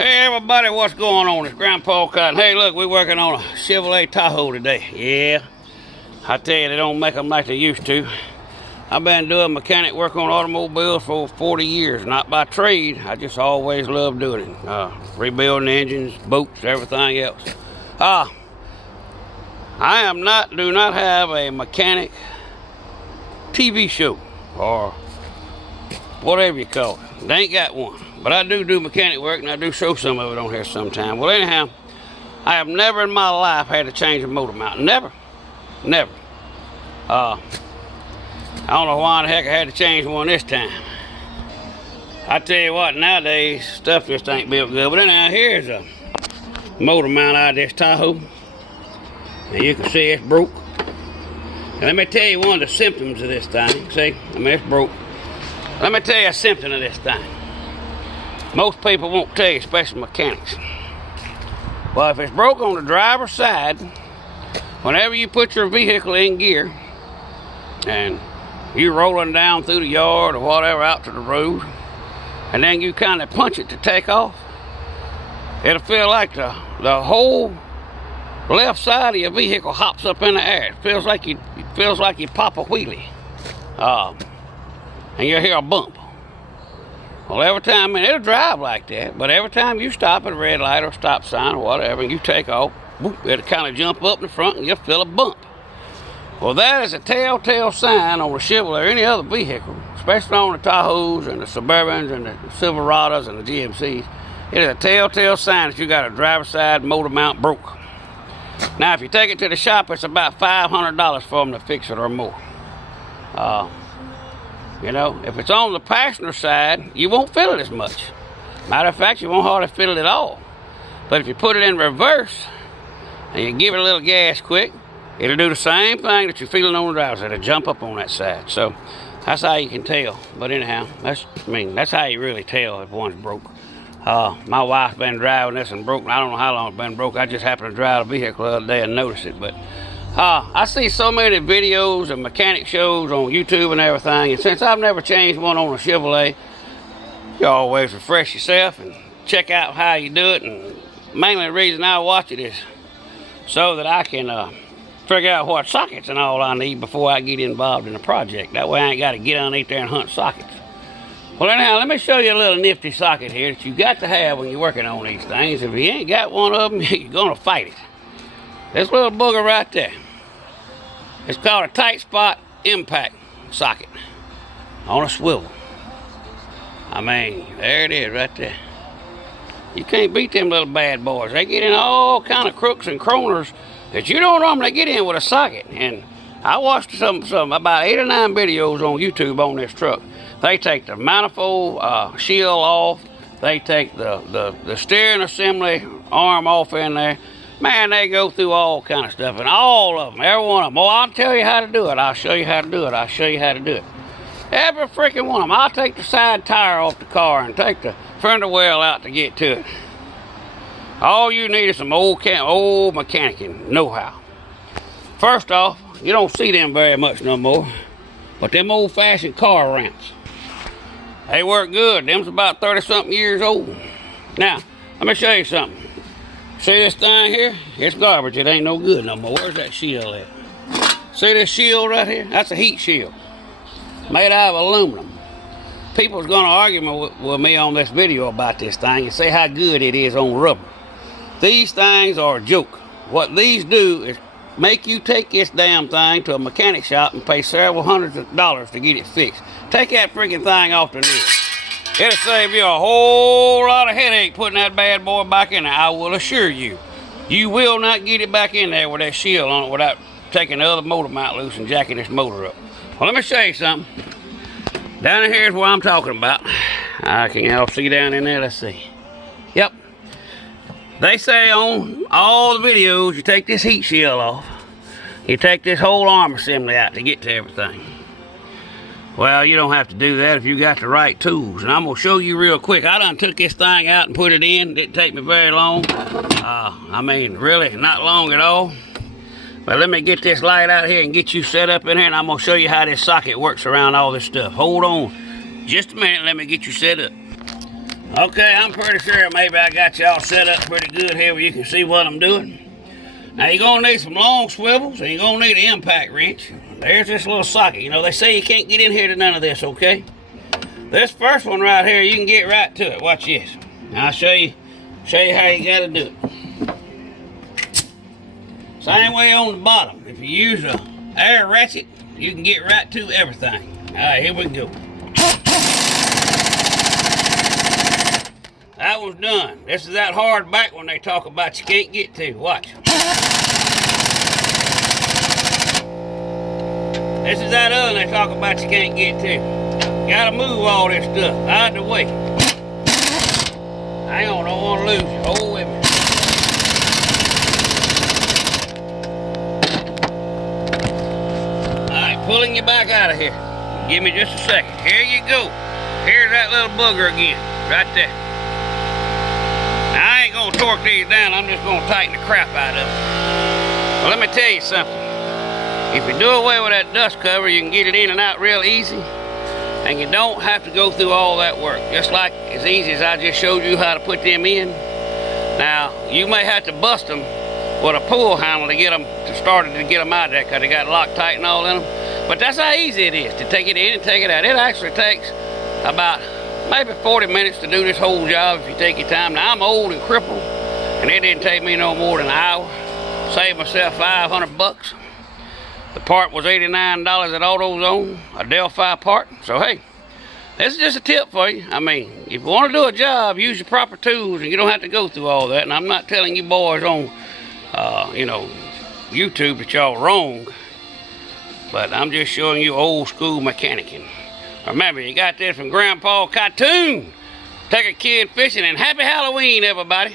Hey everybody, what's going on? It's Grandpa Cotton. Hey look, we're working on a Chevrolet Tahoe today. Yeah, I tell you, they don't make them like they used to. I've been doing mechanic work on automobiles for over 40 years, not by trade. I just always loved doing it. Rebuilding engines, boots, everything else. I do not have a mechanic TV show or whatever you call it. They ain't got one. But I do mechanic work, and I do show some of it on here sometime. Well, anyhow, I have never in my life had to change a motor mount. Never. Never. I don't know why the heck I had to change one this time. I tell you what, nowadays, stuff just ain't built good. But anyhow, here's a motor mount out of this Tahoe. And you can see it's broke. And let me tell you one of the symptoms of this thing. See, I mean, it's broke. Let me tell you a symptom of this thing. Most people won't tell you, especially mechanics. Well, if it's broke on the driver's side, whenever you put your vehicle in gear and you're rolling down through the yard or whatever out to the road, and then you kind of punch it to take off, it'll feel like the whole left side of your vehicle hops up in the air. It feels like you pop a wheelie, and you'll hear a bump. Well, every time, I mean, it'll drive like that, but every time you stop at a red light or stop sign or whatever, and you take off, whoop, it'll kind of jump up in the front and you'll feel a bump. Well, that is a telltale sign on a Chevrolet or any other vehicle, especially on the Tahoes and the Suburbans and the Silverados and the GMCs. It is a telltale sign that you got a driver's side motor mount broke. Now, if you take it to the shop, it's about $500 for them to fix it or more. You know, if it's on the passenger side, you won't feel it as much. Matter of fact, you won't hardly feel it at all. But if you put it in reverse and you give it a little gas quick, it'll do the same thing that you're feeling on the driver's side. It'll jump up on that side. So that's how you can tell. But anyhow, that's how you really tell if one's broke. My wife's been driving this and broke. I don't know how long it's been broke. I just happened to drive the vehicle the other day and noticed it. But I see so many videos and mechanic shows on YouTube and everything, and since I've never changed one on a Chevrolet, you always refresh yourself and check out how you do it. And mainly the reason I watch it is so that I can figure out what sockets and all I need before I get involved in a project. That way I ain't got to get underneath there and hunt sockets. Well, anyhow, let me show you a little nifty socket here that you got to have when you're working on these things. If you ain't got one of them, you're going to fight it. This little booger right there, it's called a tight spot impact socket on a swivel. I mean, there it is right there. You can't beat them little bad boys. They get in all kind of crooks and corners that you don't normally get in with a socket. And I watched some about 8 or 9 videos on YouTube on this truck. They take the manifold shield off. They take the steering assembly arm off in there. Man, they go through all kind of stuff, and all of them, every one of them. Oh, I'll tell you how to do it. I'll show you how to do it. I'll show you how to do it. Every freaking one of them. I'll take the side tire off the car and take the fender well out to get to it. All you need is some old mechanicing know-how. First off, you don't see them very much no more, but them old-fashioned car ramps, they work good. Them's about 30-something years old. Now, let me show you something. See this thing here? It's garbage. It ain't no good no more. Where's that shield at? See this shield right here? That's a heat shield made out of aluminum. People's going to argue with me on this video about this thing and say how good it is on rubber. These things are a joke. What these do is make you take this damn thing to a mechanic shop and pay several hundreds of dollars to get it fixed. Take that freaking thing off the nail. It'll save you a whole lot of headache putting that bad boy back in there. I will assure you. You will not get it back in there with that shield on it without taking the other motor mount loose and jacking this motor up. Well, let me show you something. Down in here is what I'm talking about. I can y'all see down in there. Let's see. Yep. They say on all the videos, you take this heat shield off. You take this whole arm assembly out to get to everything. Well, you don't have to do that if you got the right tools. And I'm going to show you real quick. I done took this thing out and put it in. It didn't take me very long. I mean, really, not long at all. But let me get this light out here and get you set up in here, and I'm going to show you how this socket works around all this stuff. Hold on just a minute. Let me get you set up. Okay, I'm pretty sure maybe I got y'all set up pretty good here where you can see what I'm doing. Now you're gonna need some long swivels and you're gonna need an impact wrench. There's this little socket. You know, they say you can't get in here to none of this, okay? This first one right here, you can get right to it. Watch this. Now I'll show you how you gotta do it. Same way on the bottom. If you use a air ratchet, you can get right to everything. All right, here we go. That one's done. This is that hard back one they talk about you can't get to. Watch. This is that other they talk about you can't get to. Gotta move all this stuff out of the way. Hang on, don't want to lose you. Hold with me. Alright, pulling you back out of here. Give me just a second. Here you go. Here's that little booger again. Right there. Now, I ain't gonna torque these down, I'm just gonna tighten the crap out of them. Well, let me tell you something. If you do away with that dust cover, you can get it in and out real easy, and you don't have to go through all that work. Just like as easy as I just showed you how to put them in. Now, you may have to bust them with a pull handle to get them to get them out of there because they got Loctite and all in them. But that's how easy it is to take it in and take it out. It actually takes about maybe 40 minutes to do this whole job if you take your time. Now, I'm old and crippled, and it didn't take me no more than an hour. Saved myself $500. The part was $89 at AutoZone, a Delphi part. So hey, this is just a tip for you. I mean, if you want to do a job, use your proper tools, and you don't have to go through all that. And I'm not telling you boys on, you know, YouTube that y'all wrong, but I'm just showing you old school mechanicking. Remember, you got this from Grandpa Cartoon. Take a kid fishing, and happy Halloween, everybody.